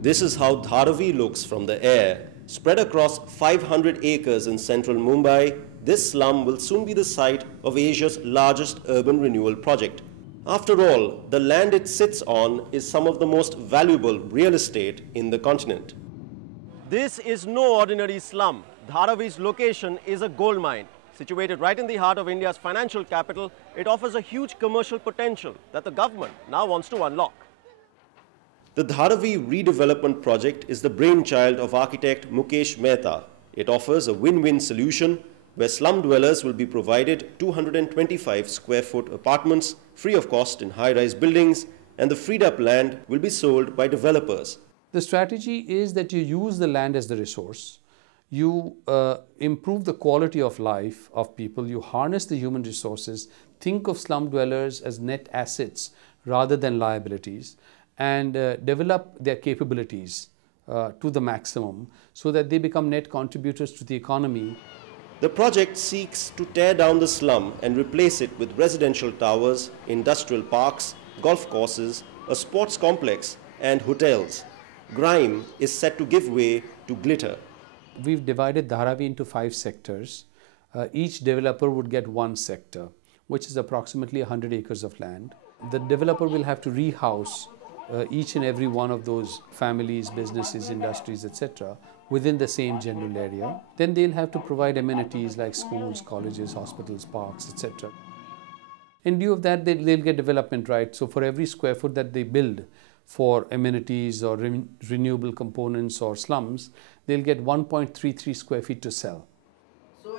This is how Dharavi looks from the air. Spread across 500 acres in central Mumbai, this slum will soon be the site of Asia's largest urban renewal project. After all, the land it sits on is some of the most valuable real estate in the continent. This is no ordinary slum. Dharavi's location is a gold mine. Situated right in the heart of India's financial capital, it offers a huge commercial potential that the government now wants to unlock. The Dharavi redevelopment project is the brainchild of architect Mukesh Mehta. It offers a win-win solution where slum dwellers will be provided 225 square foot apartments free of cost in high-rise buildings, and the freed up land will be sold by developers. The strategy is that you use the land as the resource, you improve the quality of life of people, you harness the human resources, think of slum dwellers as net assets rather than liabilities, and develop their capabilities to the maximum so that they become net contributors to the economy. The project seeks to tear down the slum and replace it with residential towers, industrial parks, golf courses, a sports complex and hotels. Grime is set to give way to glitter. We've divided Dharavi into 5 sectors. Each developer would get 1 sector, which is approximately 100 acres of land. The developer will have to rehouse each and every one of those families, businesses, industries, etc. within the same general area. Then they'll have to provide amenities like schools, colleges, hospitals, parks, etc. In lieu of that, they'll get development rights. So for every square foot that they build for amenities or renewable components or slums, they'll get 1.33 square feet to sell.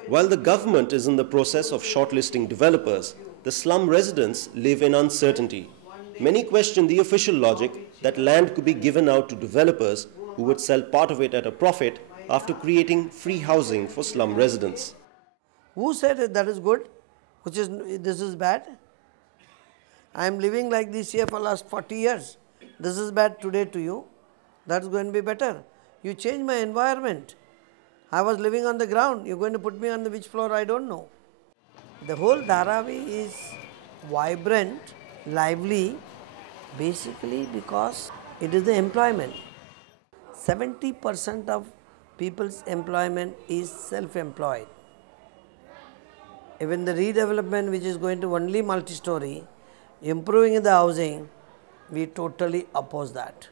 While the government is in the process of shortlisting developers, the slum residents live in uncertainty. Many question the official logic that land could be given out to developers who would sell part of it at a profit after creating free housing for slum residents. Who said that is good? This is bad? I am living like this here for last 40 years. This is bad today to you. That's going to be better. You change my environment. I was living on the ground. You're going to put me on the which floor? I don't know. The whole Dharavi is vibrant, lively, basically because it is the employment. 70% of people's employment is self-employed. Even the redevelopment, which is going to only multi-story, improving the housing, we totally oppose that.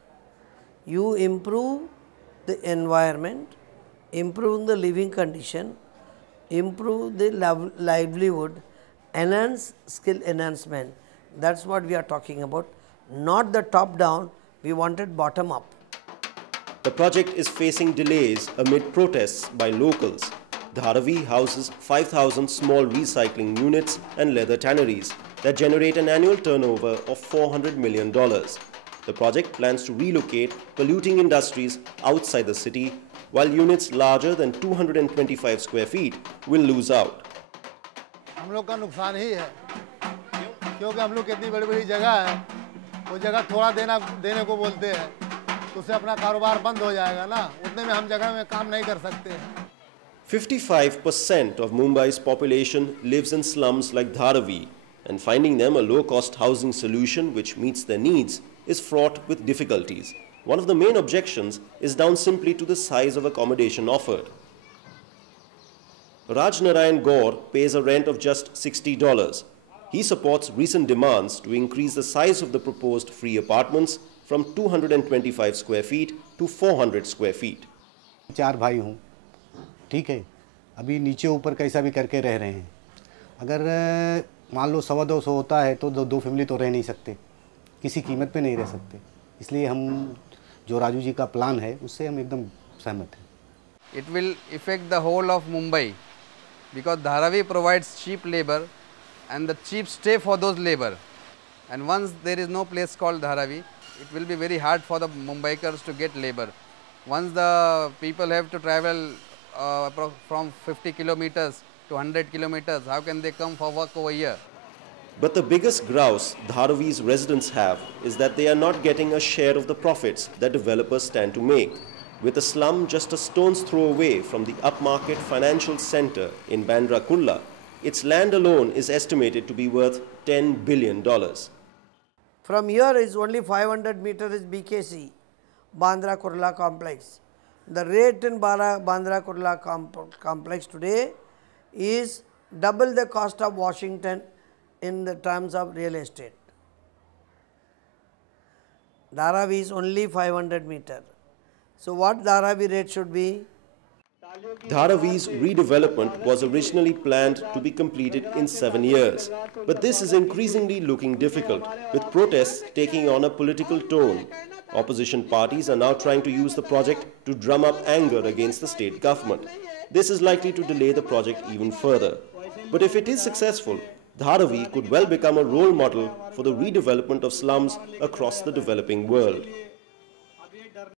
You improve the environment, improve the living condition, improve the livelihood, enhance skill enhancement. That's what we are talking about. Not the top down, we wanted bottom up. The project is facing delays amid protests by locals. Dharavi houses 5,000 small recycling units and leather tanneries that generate an annual turnover of $400 million. The project plans to relocate polluting industries outside the city, while units larger than 225 square feet will lose out. हम लोग का नुकसान ही है क्योंकि हम लोग कितनी बड़ी-बड़ी जगह है वो जगह थोड़ा देने को बोलते हैं तो उससे अपना कारोबार बंद हो जाएगा ना उतने में हम जगह में काम नहीं कर सकते 55% of Mumbai's population lives in slums like Dharavi, and finding them a low-cost housing solution which meets their needs is fraught with difficulties. One of the main objections is down simply to the size of accommodation offered. Raj Narayan Gaur pays a rent of just $60. He supports recent demands to increase the size of the proposed free apartments from 225 square feet to 400 square feet. 4 भाई हूँ, ठीक है, अभी नीचे ऊपर कैसा भी करके रह रहे हैं. अगर मान लो 100-200 होता है तो 2 फैमिली तो रह नहीं सकते, किसी कीमत पे नहीं रह सकते. इसलिए हम जो राजू जी का प्लान है उससे हम एकदम सहमत हैं. It will affect the whole of Mumbai because Dharavi provides cheap labor and the cheap stay for those labor. And once there is no place called Dharavi, it will be very hard for the Mumbaikars to get labor. Once the people have to travel from 50 kilometers to 100 kilometers, how can they come for work over here? But the biggest grouse Dharavi's residents have is that they are not getting a share of the profits that developers stand to make. With the slum just a stone's throw away from the upmarket financial center in Bandra Kurla, its land alone is estimated to be worth $10 billion. From here is only 500 meters is BKC. Bandra Kurla complex. The rate in Bandra Kurla complex today is double the cost of Washington in the terms of real estate. Dharavi is only 500 meter. So what Dharavi rate should be? Dharavi's redevelopment was originally planned to be completed in 7 years, but this is increasingly looking difficult, with protests taking on a political tone. Opposition parties are now trying to use the project to drum up anger against the state government. This is likely to delay the project even further. But if it is successful, Dharavi could well become a role model for the redevelopment of slums across the developing world.